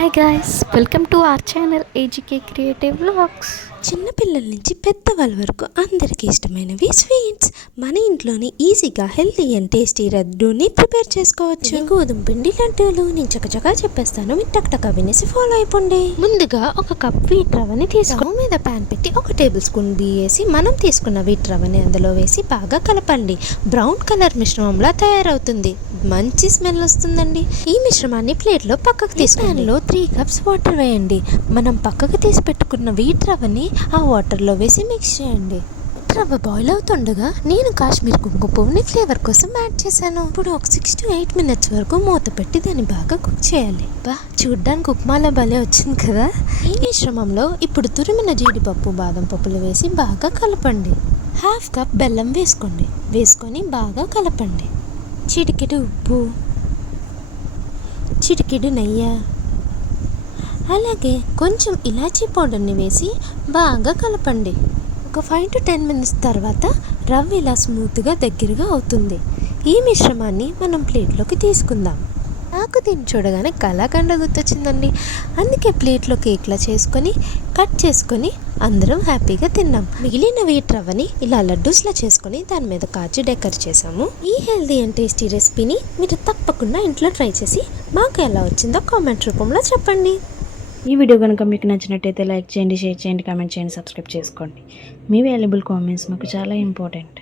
Hi guys, welcome to our channel AGK Creative Vlogs. చిన్నపిల్లల నుంచి పెద్దవాళ్ళ వరకు అందరికీ ఇష్టమైనవి స్వీట్స్. మన ఇంట్లోనే ఈజీగా హెల్తీ అండ్ టేస్టీ లడ్డూని ప్రిపేర్ చేసుకోవచ్చు. గోధుమ పిండి లడ్డూలు నేను చకచకా చెప్పేస్తాను, మీరు టక్టకా వినేసి ఫాలో అయిపోండి. ముందుగా ఒక కప్ వీట్ రవ్వని తీసుకుని మీద ప్యాన్ పెట్టి 1 టేబుల్ స్పూన్ వేసి మనం తీసుకున్న వీట్ రవ్వని అందులో వేసి బాగా కలపండి. బ్రౌన్ కలర్ మిశ్రమంలా తయారవుతుంది, మంచి స్మెల్ వస్తుందండి. ఈ మిశ్రమాన్ని ప్లేట్లో పక్కకు తీసుకుని 3 కప్స్ వాటర్ వేయండి. మనం పక్కకు తీసి పెట్టుకున్న వీట్ రవ్వని ఆ వాటర్లో వేసి మిక్స్ చేయండి. రవ్వ బాయిల్ అవుతుండగా నేను కాశ్మీర్ కుంకుమ పువ్వుని ఫ్లేవర్ కోసం యాడ్ చేశాను. ఇప్పుడు ఒక 6 to 8 minutes వరకు మూత పెట్టి దాన్ని బాగా కుక్ చేయాలి. చూడ్డానికి ఉప్మాలో భలే వచ్చింది కదా. ఈ మిశ్రమంలో ఇప్పుడు తురిమిన జీడిపప్పు బాదం పప్పులు వేసి బాగా కలపండి. 1/2 కప్ బెల్లం వేసుకొని బాగా కలపండి. చిటికెడు ఉప్పు, చిటికెడు నెయ్యి, అలాగే కొంచెం ఇలాచీ పౌడర్ని వేసి బాగా కలపండి. ఒక 5 to 10 minutes తర్వాత రవ్వ ఇలా స్మూత్గా దగ్గరగా అవుతుంది. ఈ మిశ్రమాన్ని మనం ప్లేట్లోకి తీసుకుందాం. నాకు దీన్ని చూడగానే కళాఖండ గుర్తొచ్చిందండి. అందుకే ప్లేట్లో కేక్లా చేసుకొని కట్ చేసుకొని అందరం హ్యాపీగా తిన్నాం. మిగిలిన వీట్ రవ్వని ఇలా లడ్డూస్లా చేసుకొని దాని మీద కాచి డెకర్ చేసాము. ఈ హెల్దీ అండ్ టేస్టీ రెసిపీని మీరు తప్పకుండా ఇంట్లో ట్రై చేసి మాకు ఎలా వచ్చిందో కామెంట్ రూపంలో చెప్పండి. ఈ వీడియో కనుక మీకు నచ్చినట్టయితే లైక్ చేయండి, షేర్ చేయండి, కామెంట్ చేయండి, సబ్స్క్రైబ్ చేసుకోండి. మీ వాల్యుబుల్ కామెంట్స్ మాకు చాలా ఇంపార్టెంట్.